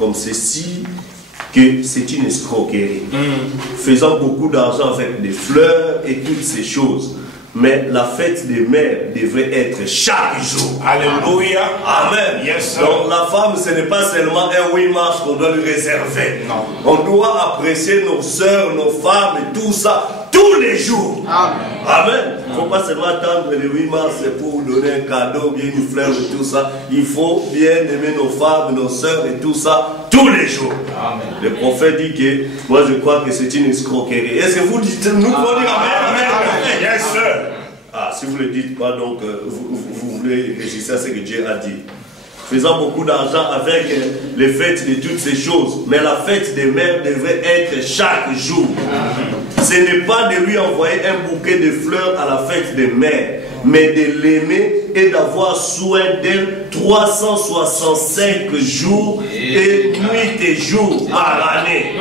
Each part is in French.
comme ceci que c'est une escroquerie. Faisant beaucoup d'argent avec des fleurs et toutes ces choses. Mais la fête des mères devrait être chaque jour. Alléluia. Amen. Yes, donc la femme, ce n'est pas seulement un 8 mars qu'on doit lui réserver. Non. On doit apprécier nos sœurs, nos femmes et tout ça tous les jours. Amen. Amen. Il ne faut pas seulement attendre le 8 mars pour donner un cadeau, bien une fleur et tout ça. Il faut bien aimer nos femmes, nos sœurs et tout ça tous les jours. Amen. Le prophète dit que, moi je crois que c'est une escroquerie. Est-ce que vous dites, nous pouvons dire Amen? Amen. Yes, sir. Ah, si vous ne le dites pas, donc vous voulez résister à ce que Dieu a dit. Faisant beaucoup d'argent avec les fêtes de toutes ces choses. Mais la fête des mères devrait être chaque jour. Ce n'est pas de lui envoyer un bouquet de fleurs à la fête des mères, mais de l'aimer et d'avoir soin d'elle 365 jours et nuits et jours par année.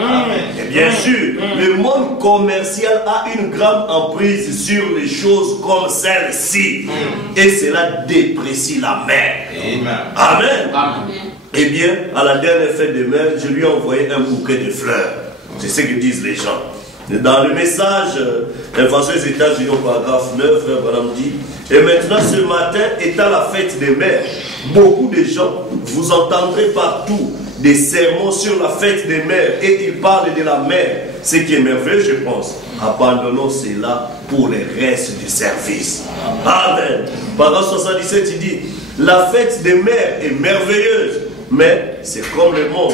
Et bien sûr, le monde commercial a une grande emprise sur les choses comme celle-ci. Et cela déprécie la mère. Amen. Eh bien, à la dernière fête des mères, je lui ai envoyé un bouquet de fleurs. C'est ce que disent les gens. Dans le message, Invention des États-Unis au paragraphe 9, Frère Branham dit, et maintenant ce matin étant la fête des mères, beaucoup de gens, vous entendrez partout des sermons sur la fête des mères et ils parlent de la mère, ce qui est merveilleux je pense. Abandonnons cela pour les restes du service. Amen. Paragraphe 77 il dit, la fête des mères est merveilleuse, mais c'est comme le monde.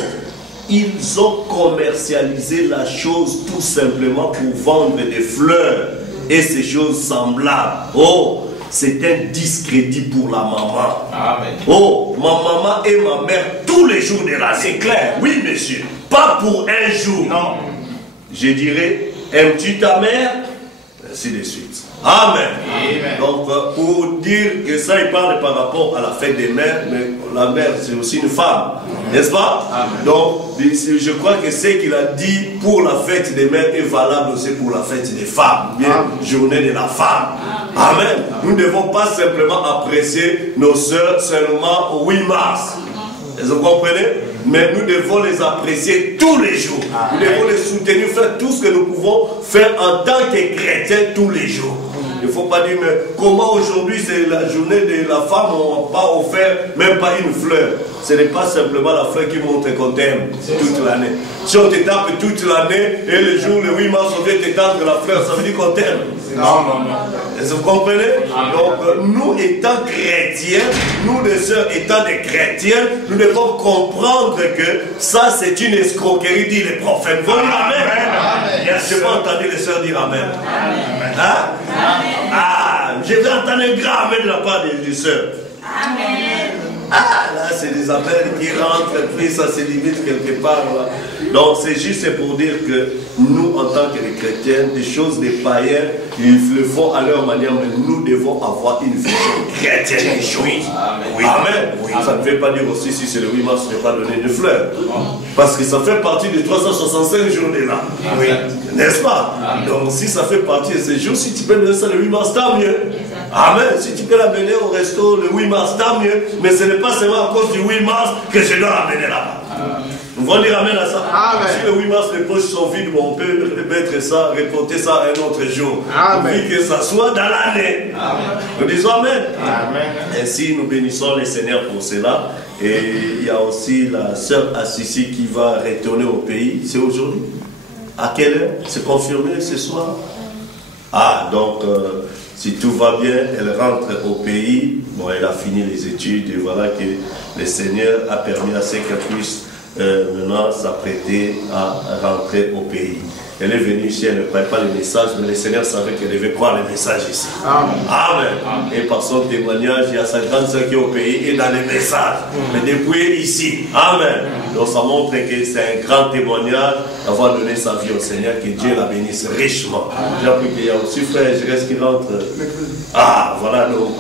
Ils ont commercialisé la chose tout simplement pour vendre des fleurs et ces choses semblables. Oh, c'est un discrédit pour la maman. Amen. Oh, ma maman et ma mère tous les jours de l'année. C'est clair. Oui, monsieur. Pas pour un jour. Non. Je dirais, aimes-tu ta mère? Ainsi de suite. Amen. Amen. Donc, pour dire que ça, il parle par rapport à la fête des mères, mais la mère, c'est aussi une femme. N'est-ce pas? Amen. Donc, je crois que ce qu'il a dit pour la fête des mères est valable aussi pour la fête des femmes. Bien, journée de la femme. Amen. Amen. Nous ne devons pas simplement apprécier nos sœurs seulement au 8 mars. Vous comprenez? Mais nous devons les apprécier tous les jours. Nous devons les soutenir, faire tout ce que nous pouvons faire en tant que chrétiens tous les jours. Il ne faut pas dire, mais comment aujourd'hui c'est la journée de la femme, on n'a pas offert même pas une fleur. Ce n'est pas simplement la fleur qui montre qu'on t'aime toute l'année. Si on te tape toute l'année et le jour, le 8 mars, on vient te tendre la fleur, ça veut dire qu'on t'aime. Non, non, non. Vous comprenez? Donc, nous étant chrétiens, nous les sœurs étant des chrétiens, nous devons comprendre que ça c'est une escroquerie, dit les prophètes. Vous dites Amen. Je n'ai pas entendu les sœurs dire Amen. Hein? Ah, je vais entendre un grand Amen de la part des sœurs. Amen. Ah, là, c'est des appels qui rentrent, puis ça se limite quelque part. Là. Donc, c'est juste pour dire que nous, en tant que chrétiens, des choses des païens, ils le font à leur manière, mais nous devons avoir une vision chrétienne des choses. Oui. Amen. Oui. Ça ne veut pas dire aussi, si c'est le 8 mars, je ne vais pas donner de fleurs. Parce que ça fait partie des 365 journées-là. Oui. N'est-ce pas? Donc, si ça fait partie de ces jours, si tu peux donner ça le 8 mars, tant mieux. Amen. Si tu peux l'amener au resto le 8 mars, tant mieux. Mais ce n'est pas seulement à cause du 8 mars que je dois l'amener là-bas. Vous allez dire Amen à ça. Amen. Si le 8 mars, les poches sont vides, on peut mettre ça, reporter ça à un autre jour. Amen. Pour que ça soit dans l'année. Nous disons Amen. Amen. Ainsi, nous bénissons les Seigneurs pour cela. Et il y a aussi la sœur Assisi qui va retourner au pays. C'est aujourd'hui. À quelle heure? C'est confirmé ce soir? Ah, donc... si tout va bien, elle rentre au pays. Bon, elle a fini les études et voilà que le Seigneur a permis à ce qu'elle puisse maintenant s'apprêter à rentrer au pays. Elle est venue ici, elle ne croyait pas le message, mais le Seigneur savait qu'elle devait croire le message ici. Amen. Amen. Et par son témoignage, il y a sa grande sœur qui est au pays et dans le message. Mais depuis ici. Amen. Donc ça montre que c'est un grand témoignage d'avoir donné sa vie au Seigneur, que Dieu la bénisse richement. J'ai appris qu'il y a aussi frère Jérès qui rentre. Ah, voilà, donc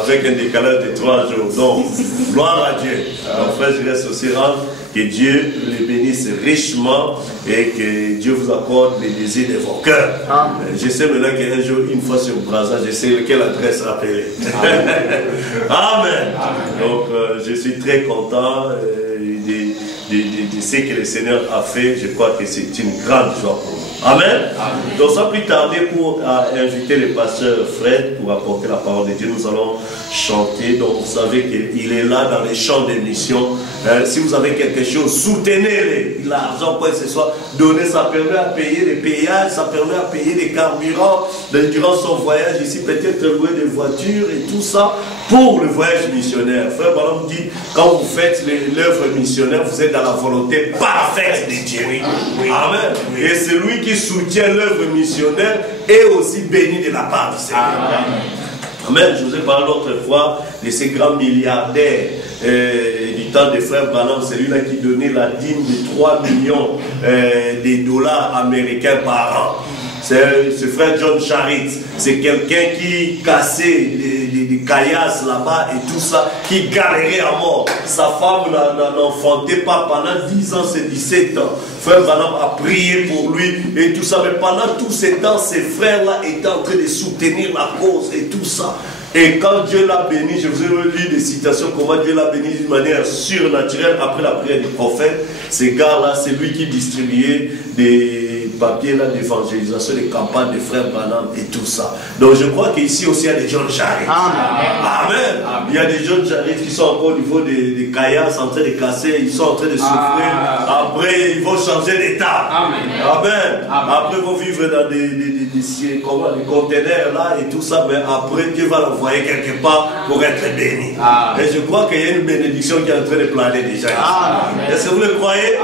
avec un décalage de 3 jours. Donc, gloire à Dieu. Donc frère Jérès aussi rentre. Que Dieu les bénisse richement et que Dieu vous accorde les désirs de vos cœurs. Je sais maintenant qu'un jour, une fois sur Brazza, je sais quelle adresse appeler. Amen. Amen. Donc, je suis très content ce que le Seigneur a fait, je crois que c'est une grande joie pour nous. Amen. Amen. Donc sans plus tarder, pour inviter le pasteur Fred pour apporter la parole de Dieu, nous allons chanter. Donc vous savez qu'il est là dans les champs de mission. Si vous avez quelque chose, soutenez-les. L'argent, quoi que ce soit, donnez, ça permet à payer les péages, ça permet à payer les carburants durant son voyage ici, peut-être louer des voitures et tout ça pour le voyage missionnaire. Frère Branham dit, quand vous faites l'œuvre missionnaire, vous êtes dans la volonté parfaite de Dieu. Oui. Amen. Oui. Et celui qui soutient l'œuvre missionnaire est aussi béni de la part du Seigneur. Amen. Amen. Je vous ai parlé l'autre fois de ces grands milliardaires du temps des frères Branham, celui-là qui donnait la dîme de 3 millions de dollars américains par an. C'est ce frère John Charitz, c'est quelqu'un qui cassait des caillasses là-bas et tout ça, qui galérait à mort. Sa femme n'enfantait pas pendant 10 ans, c'est 17 ans. Frère Branham a prié pour lui et tout ça, mais pendant tous ces temps, ces frères-là étaient en train de soutenir la cause et tout ça. Et quand Dieu l'a béni, je vous ai lu des citations, comment Dieu l'a béni d'une manière surnaturelle après la prière du prophète. Ces gars-là, c'est lui qui distribuait des papiers d'évangélisation, des campagnes des frères Branham et tout ça. Donc je crois qu'ici aussi il y a des John Charitz. Amen. Amen. Il y a des John Charitz qui sont encore au niveau des caillasses en train de casser, ils sont en train de souffrir. Après ils vont changer d'état. Amen. Après ils vont vivre dans des containers là et tout ça, mais après Dieu va l'envoyer quelque part pour être béni. Et je crois qu'il y a une bénédiction qui est en train de planer déjà. Est-ce que vous le croyez?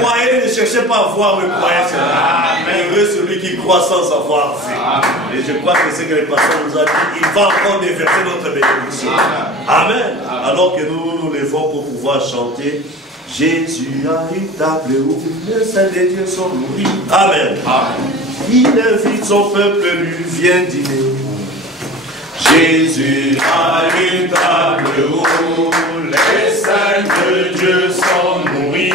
Croyez, ne cherchez pas à voir, mais croyez cela. Heureux celui qui croit sans avoir vu. Et je crois que c'est que le pasteur nous a dit, il va encore déverser notre bénédiction. Amen. Alors que nous nous levons pour pouvoir chanter. Jésus a une table où les saints des dieux sont nourris. Amen. Il invite son peuple, lui vient dîner. Jésus a une table où les saints de Dieu sont nourris.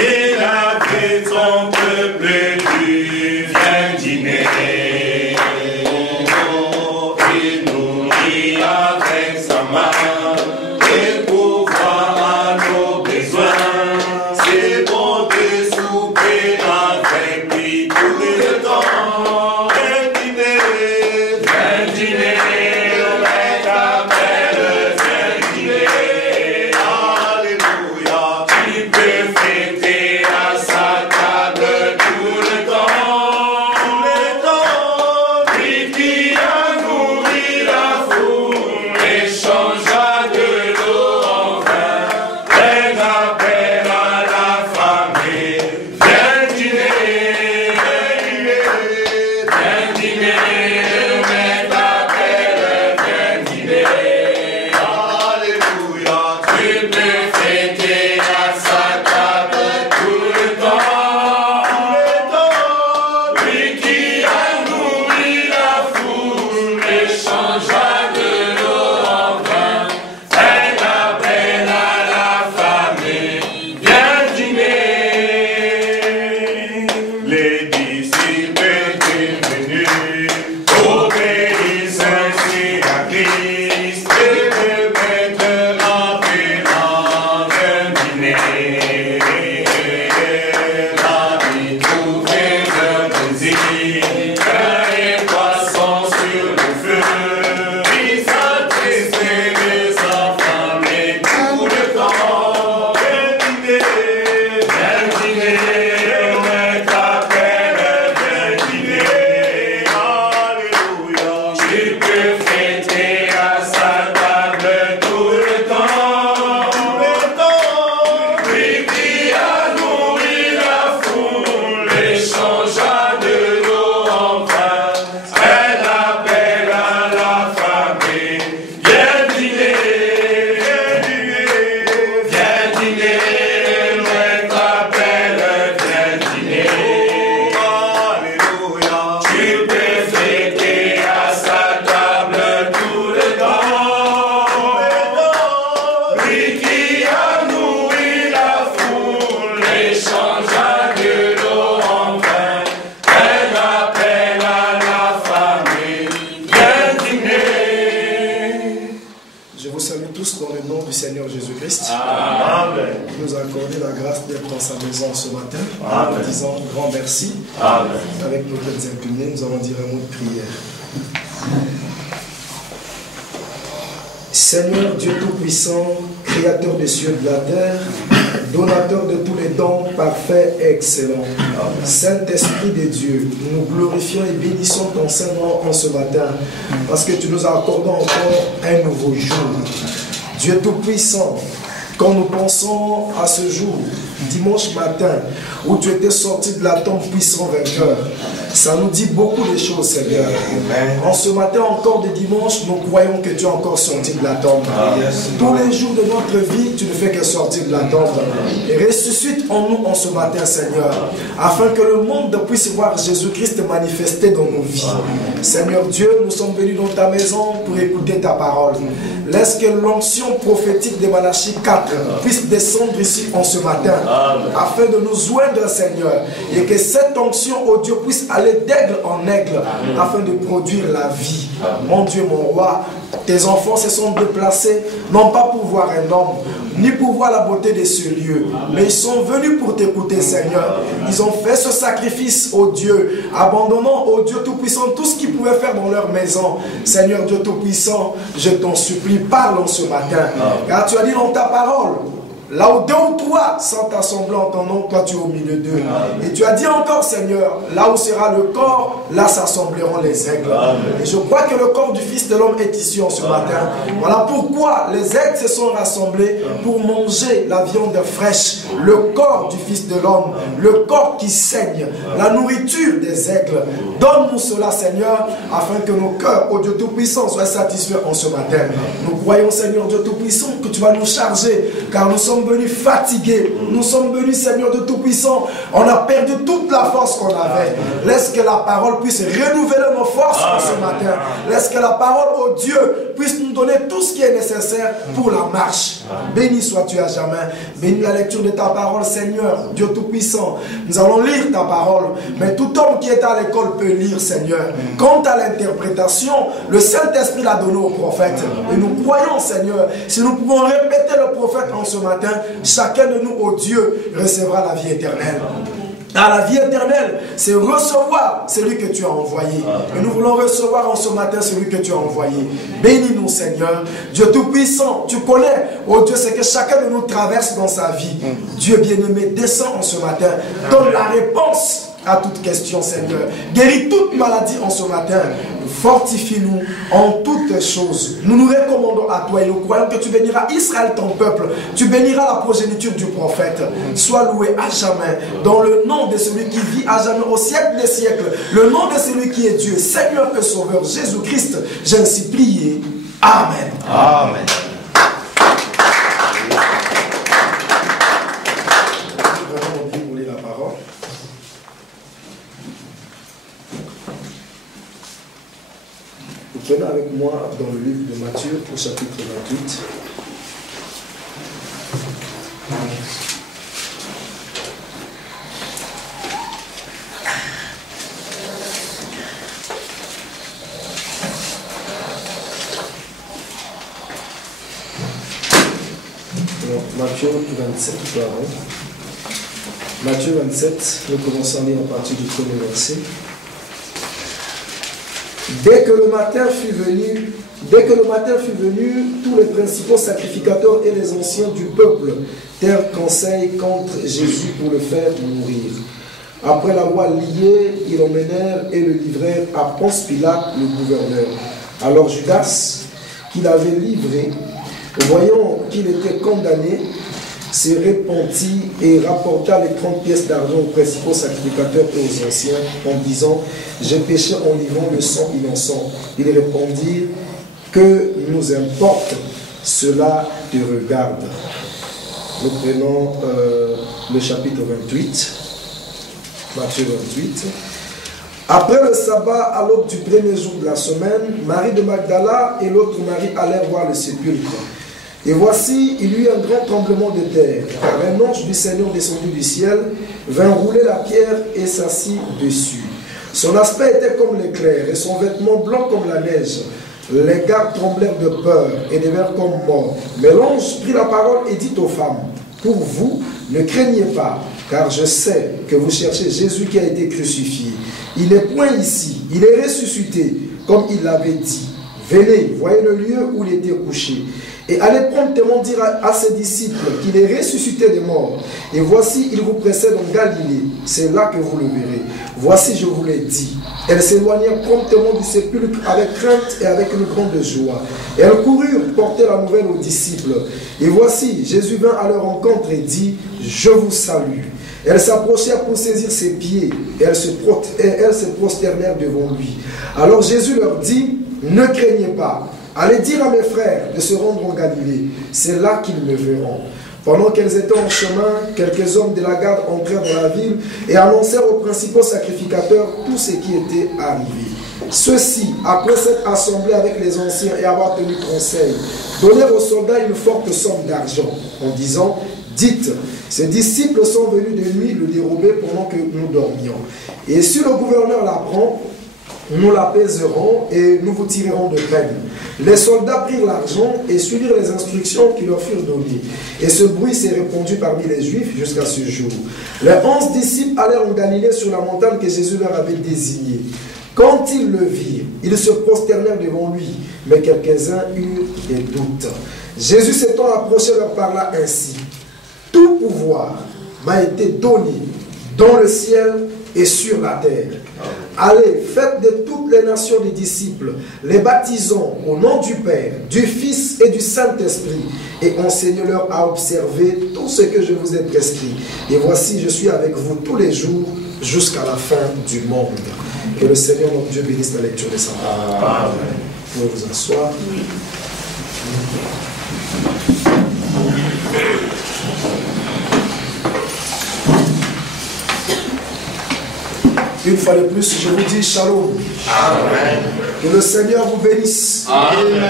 Et la vie de son peuple lui vient dîner. Il nourrit avec sa main et pourvoit à nos besoins. C'est bon de souper avec lui tout le temps. Viens dîner, viens dîner. Yeah. nous a accordé la grâce d'être dans sa maison ce matin. Amen. En disant grand merci. Amen. Avec nos têtes inclinées, nous allons dire un mot de prière. Seigneur Dieu Tout-Puissant, Créateur des cieux et de la terre, donateur de tous les dons parfaits et excellents, Saint-Esprit de Dieu, nous glorifions et bénissons ton Saint-Nom en ce matin, parce que tu nous as accordé encore un nouveau jour. Dieu Tout-Puissant, quand nous pensons à ce jour, dimanche matin, où tu étais sorti de la tombe puissant vainqueur, ça nous dit beaucoup de choses, Seigneur. Amen. En ce matin encore de dimanche, nous croyons que tu es encore sorti de la tombe. Tous les jours de notre vie, tu ne fais que sortir de la tombe. Et ressuscite en nous en ce matin, Seigneur, afin que le monde puisse voir Jésus-Christ manifesté dans nos vies. Seigneur Dieu, nous sommes venus dans ta maison pour écouter ta parole. Laisse que l'onction prophétique de Malachie 4 puisse descendre ici en ce matin, afin de nous joindre, Seigneur, et que cette onction, oh Dieu, puisse aller d'aigle en aigle, afin de produire la vie. Mon Dieu, mon roi, tes enfants se sont déplacés, non pas pour voir un homme, ni pour voir la beauté de ce lieu, mais ils sont venus pour t'écouter, Seigneur. Ils ont fait ce sacrifice, ô Dieu, abandonnant, ô Dieu Tout-Puissant, tout ce qu'ils pouvaient faire dans leur maison. Seigneur Dieu Tout-Puissant, je t'en supplie, parle en ce matin, car tu as dit dans ta parole, là où deux ou trois sont assemblés en ton nom, toi tu es au milieu d'eux. Et tu as dit encore, Seigneur, là où sera le corps, là s'assembleront les aigles. Et je crois que le corps du Fils de l'homme est ici en ce matin. Voilà pourquoi les aigles se sont rassemblés pour manger la viande fraîche, le corps du Fils de l'homme, le corps qui saigne, la nourriture des aigles. Donne-nous cela, Seigneur, afin que nos cœurs, ô Dieu Tout-Puissant, soient satisfaits en ce matin. Nous croyons, Seigneur Dieu Tout-Puissant, que tu vas nous charger, car nous sommes venus fatigués, nous sommes venus, Seigneur de Tout-Puissant, on a perdu toute la force qu'on avait. Laisse que la parole puisse renouveler nos forces en ce matin. Laisse que la parole, oh Dieu, puisse nous donner tout ce qui est nécessaire pour la marche. Béni sois-tu à jamais. Bénis la lecture de ta parole, Seigneur, Dieu Tout-Puissant. Nous allons lire ta parole, mais tout homme qui est à l'école peut lire, Seigneur. Quant à l'interprétation, le Saint-Esprit l'a donné au prophète. Et nous croyons, Seigneur, si nous pouvons répéter le prophète en ce matin, chacun de nous, ô Dieu, recevra la vie éternelle. La vie éternelle, c'est recevoir celui que tu as envoyé. Et nous voulons recevoir en ce matin celui que tu as envoyé. Bénis-nous, Seigneur. Dieu Tout-Puissant, tu connais, oh Dieu, c'est que chacun de nous traverse dans sa vie. Dieu bien-aimé, descends en ce matin. Donne la réponse à toute question, Seigneur. Guéris toute maladie en ce matin. Fortifie-nous en toutes choses. Nous nous recommandons à toi et nous croyons que tu béniras Israël, ton peuple. Tu béniras la progéniture du prophète. Sois loué à jamais dans le nom de celui qui vit à jamais au siècle des siècles. Le nom de celui qui est Dieu, Seigneur et Sauveur, Jésus-Christ. J'ai ainsi prié. Amen. Amen. Venez avec moi dans le livre de Matthieu au chapitre 28. Donc, Matthieu 27, pardon. Matthieu 27, nous commençons à lire à partir du premier verset. Dès que le matin fut venu, tous les principaux sacrificateurs et les anciens du peuple tinrent conseil contre Jésus pour le faire mourir. Après l'avoir lié, ils l'emmenèrent et le livrèrent à Ponce Pilate, le gouverneur. Alors Judas, qui l'avait livré, voyant qu'il était condamné, se repentit et rapporta les 30 pièces d'argent aux principaux sacrificateurs et aux anciens, en disant « J'ai péché en livrant le sang innocent. » Ils répondirent « Que nous importe, cela te regarde. » Nous prenons le chapitre 28, Matthieu 28. Après le sabbat, à l'aube du premier jour de la semaine, Marie de Magdala et l'autre Marie allèrent voir le sépulcre. Et voici, il y eut un grand tremblement de terre, car un ange du Seigneur descendu du ciel vint rouler la pierre et s'assit dessus. Son aspect était comme l'éclair et son vêtement blanc comme la neige. Les gardes tremblèrent de peur et devinrent comme morts. Mais l'ange prit la parole et dit aux femmes, pour vous, ne craignez pas, car je sais que vous cherchez Jésus qui a été crucifié. Il n'est point ici, il est ressuscité, comme il l'avait dit. Venez, voyez le lieu où il était couché. Et allez promptement dire à ses disciples qu'il est ressuscité des morts. Et voici, il vous précède en Galilée. C'est là que vous le verrez. Voici, je vous l'ai dit. Elles s'éloignèrent promptement du sépulcre avec crainte et avec une grande joie. Et elles coururent porter la nouvelle aux disciples. Et voici, Jésus vint à leur rencontre et dit, je vous salue. Elles s'approchèrent pour saisir ses pieds. Et elles se prosternèrent devant lui. Alors Jésus leur dit, ne craignez pas. Allez dire à mes frères de se rendre en Galilée. C'est là qu'ils me verront. Pendant qu'elles étaient en chemin, quelques hommes de la garde entrèrent dans la ville et annoncèrent aux principaux sacrificateurs tout ce qui était arrivé. Ceux-ci, après s'être assemblés avec les anciens et avoir tenu conseil, donnèrent aux soldats une forte somme d'argent, en disant, dites, ces disciples sont venus de nuit le dérober pendant que nous dormions. Et si le gouverneur l'apprend, nous l'apaiserons et nous vous tirerons de peine. Les soldats prirent l'argent et suivirent les instructions qui leur furent données. Et ce bruit s'est répandu parmi les Juifs jusqu'à ce jour. Les 11 disciples allèrent en Galilée sur la montagne que Jésus leur avait désignée. Quand ils le virent, ils se prosternèrent devant lui, mais quelques-uns eurent des doutes. Jésus s'étant approché leur parla ainsi. Tout pouvoir m'a été donné dans le ciel et sur la terre. Allez, faites de toutes les nations des disciples, les baptisons au nom du Père, du Fils et du Saint-Esprit, et enseignez-leur à observer tout ce que je vous ai prescrit. Et voici, je suis avec vous tous les jours jusqu'à la fin du monde. Que le Seigneur notre Dieu bénisse la lecture de sa parole. Vous pouvez vous asseoir. Une fois de plus, je vous dis shalom. Amen. Que le Seigneur vous bénisse. Amen.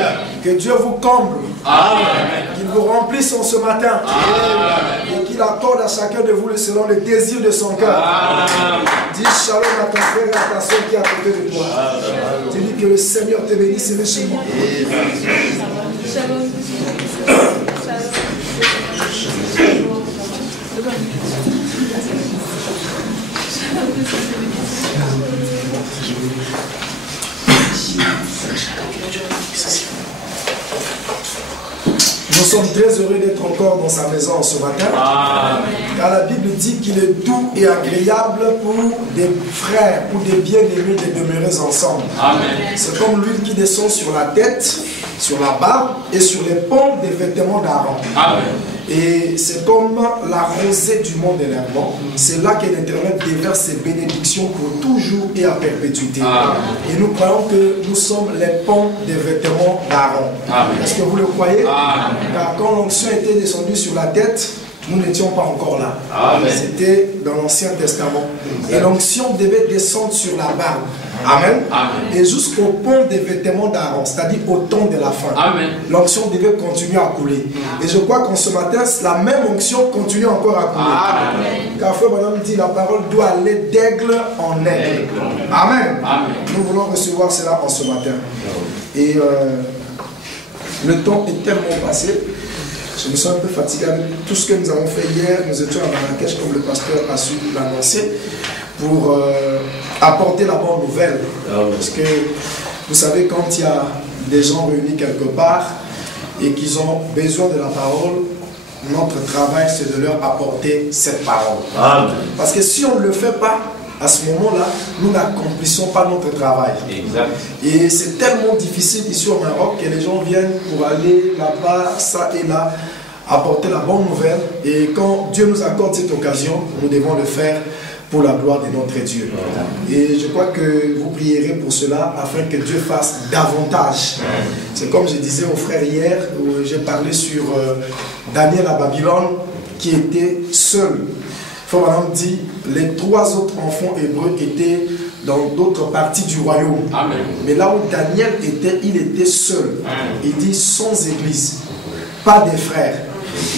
Que Dieu vous comble. Amen. Qu'il vous remplisse en ce matin. Amen. Et qu'il accorde à chacun de vous selon le désir de son cœur. Amen. Dis shalom à ton frère et à ta soeur qui est à côté de toi. Amen. Tu dis que le Seigneur te bénisse richement. Shalom. Nous sommes très heureux d'être encore dans sa maison ce matin. Amen. Car la Bible dit qu'il est doux et agréable pour des frères, pour des bien-aimés de demeurer ensemble. C'est comme l'huile qui descend sur la tête, sur la barbe et sur les pans des vêtements d'Aaron. Et c'est comme la rosée du monde énervant. C'est là que l'Éternel déverse ses bénédictions pour toujours et à perpétuité. Amen. Et nous croyons que nous sommes les pans des vêtements d'Aaron. Est-ce que vous le croyez? Amen. Car quand l'onction était descendue sur la tête, nous n'étions pas encore là. C'était dans l'Ancien Testament. Et l'onction devait descendre sur la barbe. Amen. Amen. Et jusqu'au pont des vêtements d'Aaron, c'est-à-dire au temps de la fin. L'onction devait continuer à couler. Et je crois qu'en ce matin, la même onction continue encore à couler. Amen. Car Frère Branham dit la parole doit aller d'aigle en aigle. Amen. Amen. Nous voulons recevoir cela en ce matin. Et le temps est tellement passé. Je me sens un peu fatigué avec tout ce que nous avons fait hier. Nous étions à Marrakech, comme le pasteur a su l'annoncer, pour apporter la bonne nouvelle. Parce que vous savez, quand il y a des gens réunis quelque part et qu'ils ont besoin de la parole, notre travail c'est de leur apporter cette parole. Amen. Parce que si on ne le fait pas, à ce moment-là, nous n'accomplissons pas notre travail. Exact. Et c'est tellement difficile ici au Maroc que les gens viennent pour aller là-bas, ça et là, apporter la bonne nouvelle. Et quand Dieu nous accorde cette occasion, nous devons le faire pour la gloire de notre Dieu. Et je crois que vous prierez pour cela afin que Dieu fasse davantage. C'est comme je disais aux frères hier, où j'ai parlé sur Daniel à Babylone qui était seul. Frère Branham dit, les 3 autres enfants hébreux étaient dans d'autres parties du royaume. Amen. Mais là où Daniel était, il était seul. Amen. Il dit sans église, pas des frères.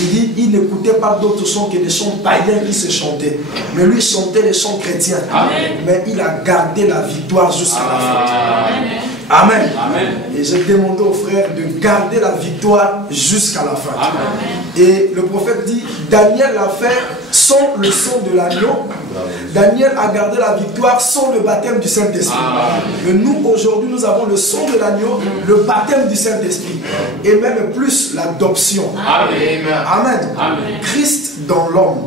Il dit, il n'écoutait pas d'autres chants que des chants païens qui se chantaient. Mais lui chantait les chants chrétiens. Amen. Mais il a gardé la victoire jusqu'à la fin. Amen. Amen. Et j'ai demandé aux frères de garder la victoire jusqu'à la fin. Amen. Et le prophète dit, Daniel l'a fait sans le sang de l'agneau. Daniel a gardé la victoire sans le baptême du Saint-Esprit. Mais nous, aujourd'hui, nous avons le sang de l'agneau, le baptême du Saint-Esprit. Et même plus l'adoption. Amen. Amen. Amen. Christ dans l'homme.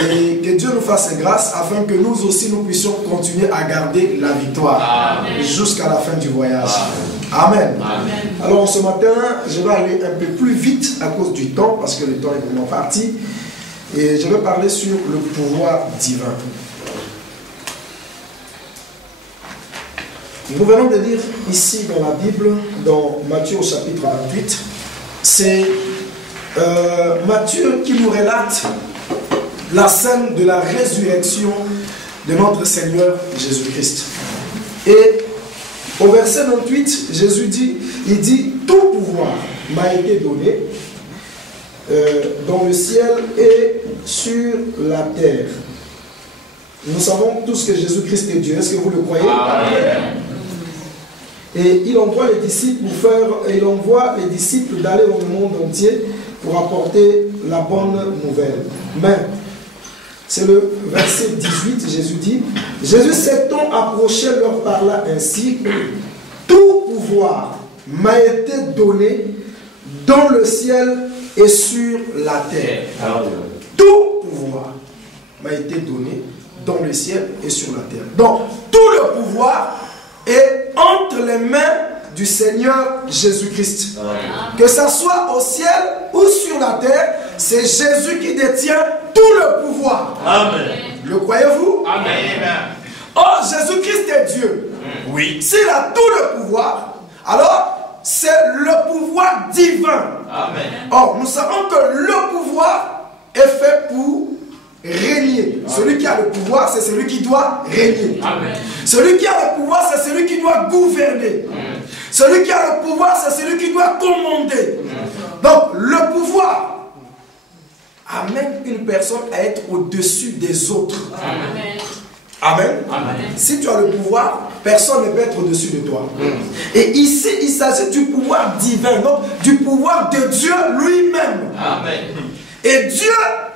Et que Dieu nous fasse grâce afin que nous aussi nous puissions continuer à garder la victoire jusqu'à la fin du voyage. Amen. Amen. Alors ce matin, je vais aller un peu plus vite à cause du temps, parce que le temps est vraiment parti. Et je vais parler sur le pouvoir divin. Nous venons de lire ici dans la Bible, dans Matthieu au chapitre 28, c'est Matthieu qui nous relate la scène de la résurrection de notre Seigneur Jésus-Christ. Et au verset 28, Jésus dit, il dit, tout pouvoir m'a été donné dans le ciel et sur la terre. Nous savons tous que Jésus-Christ est Dieu. Est-ce que vous le croyez? Amen. Et il envoie les disciples d'aller dans le monde entier pour apporter la bonne nouvelle. Mais c'est le verset 18, Jésus dit, Jésus s'étant approché leur parla ainsi, tout pouvoir m'a été donné dans le ciel et sur la terre. Tout pouvoir m'a été donné dans le ciel et sur la terre. Donc, tout le pouvoir est entre les mains du Seigneur Jésus-Christ. Que ce soit au ciel ou sur la terre, c'est Jésus qui détient tout le pouvoir. Amen. Le croyez-vous? Amen. Oh, Jésus-Christ est Dieu. Oui. S'il a tout le pouvoir, alors c'est le pouvoir divin. Amen. Or, nous savons que le pouvoir est fait pour régner. Amen. Celui qui a le pouvoir, c'est celui qui doit régner. Amen. Celui qui a le pouvoir, c'est celui qui doit gouverner. Amen. Celui qui a le pouvoir, c'est celui qui doit commander. Amen. Donc, le pouvoir amène une personne à être au-dessus des autres. Amen. Amen. Amen. Si tu as le pouvoir, personne ne peut être au-dessus de toi. Et ici, il s'agit du pouvoir divin, donc du pouvoir de Dieu lui-même. Amen. Et Dieu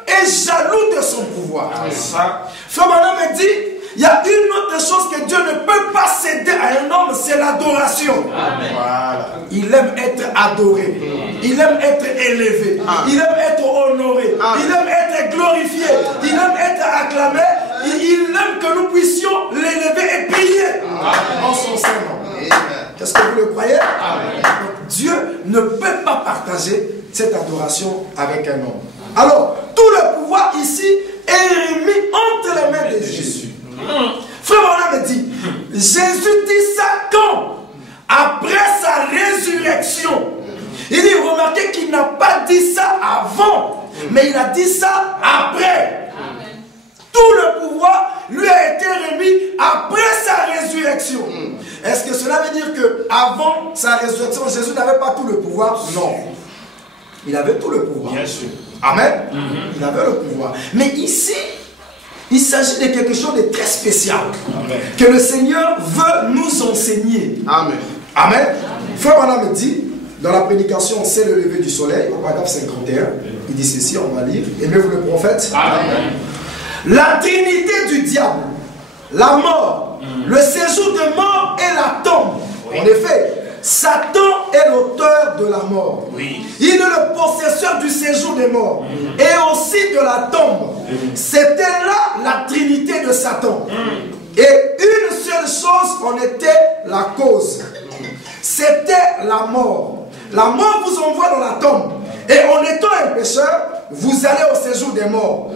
est jaloux de son pouvoir. Frère Manan me dit, il y a une autre chose que Dieu ne peut pas céder à un homme, c'est l'adoration. Voilà. Il aime être adoré. Il aime être élevé. Il aime être honoré. Il aime être glorifié. Il aime être acclamé. Il aime que nous puissions l'élever et prier en son sein. Est-ce que vous le croyez? Donc, Dieu ne peut pas partager cette adoration avec un homme. Alors, tout le pouvoir ici est remis entre les mains de Jésus. Frère Manan me dit, Jésus dit ça quand? Après sa résurrection. Il dit, remarquez qu'il n'a pas dit ça avant, mais il a dit ça après. Tout le pouvoir lui a été remis après sa résurrection. Est-ce que cela veut dire qu'avant sa résurrection, Jésus n'avait pas tout le pouvoir? Non. Il avait tout le pouvoir. Bien sûr. Amen. Il avait le pouvoir. Mais ici, il s'agit de quelque chose de très spécial. Amen. Que le Seigneur veut nous enseigner. Amen. Amen. Frère Manan me dit, dans la prédication, c'est le lever du soleil, au paragraphe 51, il dit ceci, on va lire. Aimez-vous le prophète? Amen. La trinité du diable, la mort, le séjour de mort et la tombe. Oui. En effet, Satan est l'auteur de la mort. Oui. Il est le possesseur du séjour des morts et aussi de la tombe. C'était là la trinité de Satan. Et une seule chose en était la cause. C'était la mort. La mort vous envoie dans la tombe. Et en étant un pécheur, vous allez au séjour des morts.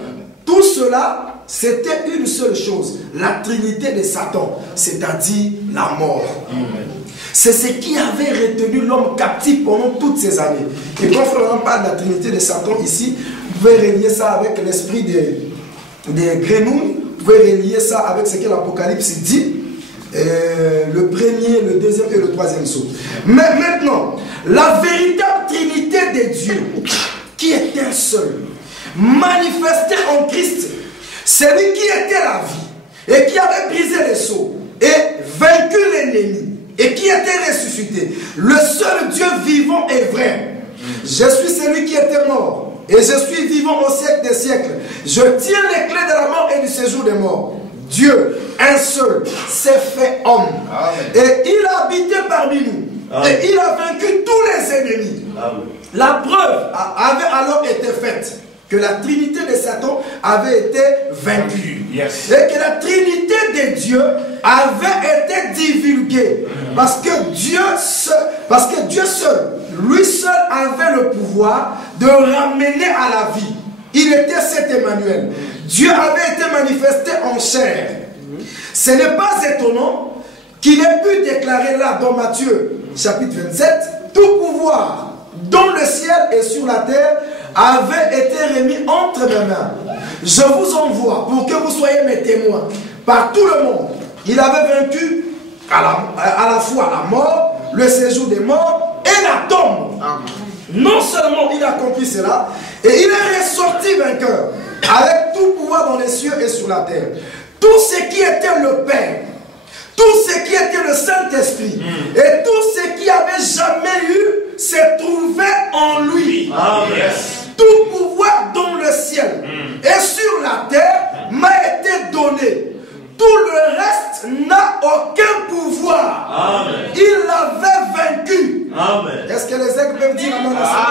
Tout cela, c'était une seule chose, la trinité de Satan, c'est-à-dire la mort. C'est ce qui avait retenu l'homme captif pendant toutes ces années. Et quand on parle de la trinité de Satan ici, vous pouvez relier ça avec l'esprit des grenouilles, vous pouvez relier ça avec ce que l'Apocalypse dit, le premier, le deuxième et le troisième saut. Mais maintenant, la véritable trinité de Dieu, qui est un seul, manifesté en Christ, celui qui était la vie et qui avait brisé les sceaux et vaincu l'ennemi et qui qui était ressuscité, le seul Dieu vivant et vrai. Je suis celui qui était mort, et je suis vivant au siècle des siècles. Je tiens les clés de la mort et du séjour des morts. Dieu, un seul, s'est fait homme. Amen. Et il a habité parmi nous. Amen. Et il a vaincu tous les ennemis. Amen. La preuve avait alors été faite que la trinité de Satan avait été vaincue. Yes. Et que la trinité de Dieu avait été divulguée. Parce que Dieu seul, lui seul avait le pouvoir de ramener à la vie. Il était cet Emmanuel. Dieu avait été manifesté en chair. Ce n'est pas étonnant qu'il ait pu déclarer là dans Matthieu chapitre 27, tout pouvoir dans le ciel et sur la terre avait été remis entre mes mains. Je vous envoie pour que vous soyez mes témoins par tout le monde. Il avait vaincu à la fois la mort, le séjour des morts et la tombe. Non seulement il a accompli cela, et il est ressorti vainqueur, avec tout pouvoir dans les cieux et sur la terre. Tout ce qui était le Père, tout ce qui était le Saint-Esprit, et tout ce qui avait jamais eu, se trouvait en lui. Tout pouvoir dans le ciel et sur la terre m'a été donné. Tout le reste n'a aucun pouvoir. Amen. Il l'avait vaincu. Est-ce que les aigles peuvent dire amen à ça?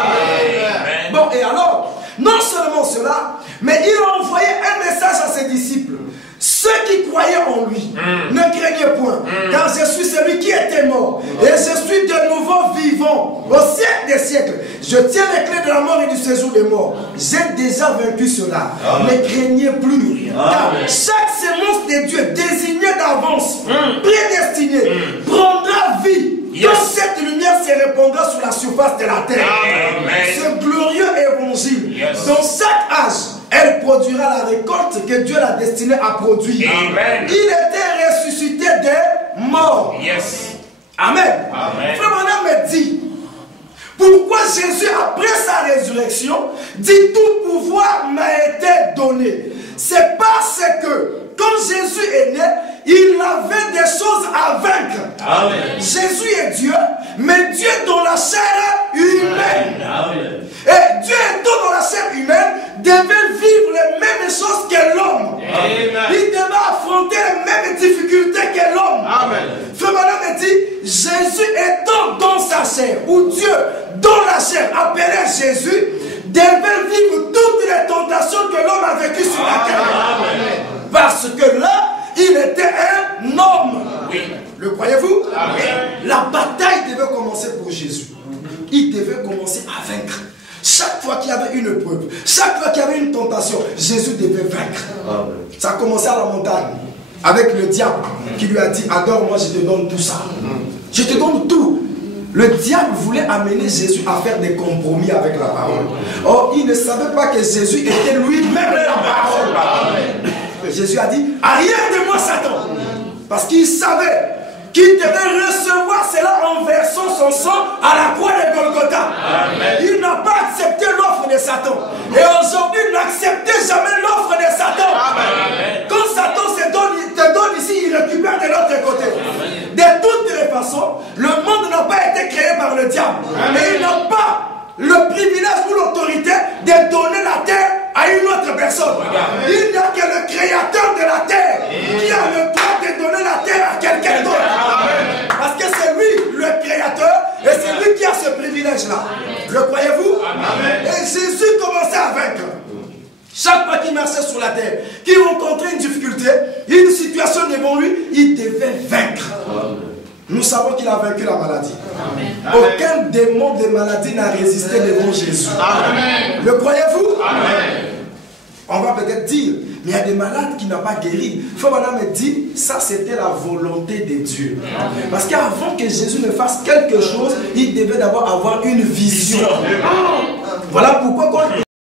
Bon, et alors, non seulement cela, mais il a envoyé un message à ses disciples. Ceux qui croyaient en lui ne craignaient point, car je suis celui qui était mort, et je suis de nouveau vivant au siècle des siècles. Je tiens les clés de la mort et du séjour des morts. J'ai déjà vaincu cela. Ne craignez plus, car chaque sémence de Dieu désignée d'avance, prédestinée, prendra vie. Quand cette lumière se répandra sur la surface de la terre. Ce glorieux évangile, dans chaque âge, elle produira la récolte que Dieu l'a destinée à produire. Amen. Il était ressuscité des morts. Amen. Frère Branham me dit, pourquoi Jésus, après sa résurrection, dit tout pouvoir m'a été donné? C'est parce que quand Jésus est né, il avait des choses à vaincre. Amen. Jésus est Dieu, mais Dieu dans la chair humaine. Amen. Et Dieu étant dans la chair humaine, devait vivre les mêmes choses que l'homme. Il devait affronter les mêmes difficultés que l'homme. Frère Branham me dit, Jésus étant dans sa chair, ou Dieu dans la chair, appelé Jésus, devait vivre toutes les tentations que l'homme a vécues sur la terre. Amen. Parce que là, il était un homme. Le croyez-vous? La bataille devait commencer pour Jésus. Il devait commencer à vaincre. Chaque fois qu'il y avait une épreuve, chaque fois qu'il y avait une tentation, Jésus devait vaincre. Ça a commencé à la montagne, avec le diable qui lui a dit, adore-moi, je te donne tout ça. Je te donne tout. Le diable voulait amener Jésus à faire des compromis avec la parole. Or, il ne savait pas que Jésus était lui-même la parole. Jésus a dit, arrière de moi Satan. Parce qu'il savait qu'il devait recevoir cela en versant son sang à la croix de Golgotha. Il n'a pas accepté l'offre de Satan. Et aujourd'hui, il n'acceptait jamais l'offre de Satan. Quand Satan te donne ici, il récupère de l'autre côté. De toutes les façons, le monde n'a pas été créé par le diable. Et il n'a pas le privilège ou l'autorité de donner la terre à une autre personne. Il n'y a que le créateur de la terre qui a le droit de donner la terre à quelqu'un d'autre. Parce que c'est lui le créateur et c'est lui qui a ce privilège-là. Le croyez-vous? Et Jésus commençait à vaincre. Chaque fois qu'il marchait sur la terre, qu'il rencontrait une difficulté, une situation devant lui, il devait vaincre. Nous savons qu'il a vaincu la maladie. Aucun démon de maladie n'a résisté devant Jésus. Le croyez-vous? On va peut-être dire, mais il y a des malades qui n'ont pas guéri. Il faut madame me dit, ça c'était la volonté de Dieu. Parce qu'avant que Jésus ne fasse quelque chose, il devait d'abord avoir une vision. Voilà pourquoi quand